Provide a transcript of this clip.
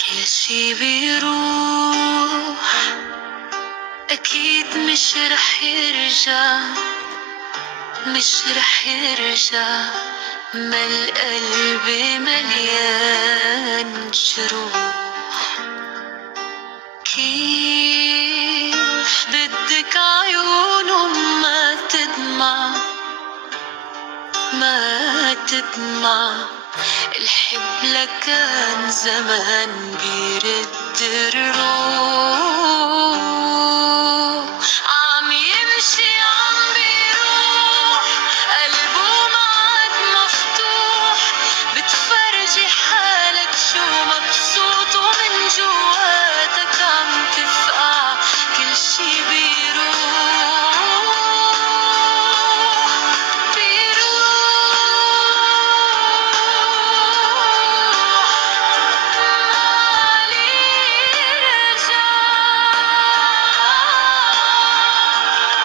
كل شي بيروح أكيد مش رح يرجع، مش رح يرجع، ما القلب مليان جروح. كيف بدك عيونهم ما تدمع، ما تدمع، الحب لكان زمان بيرد الروح.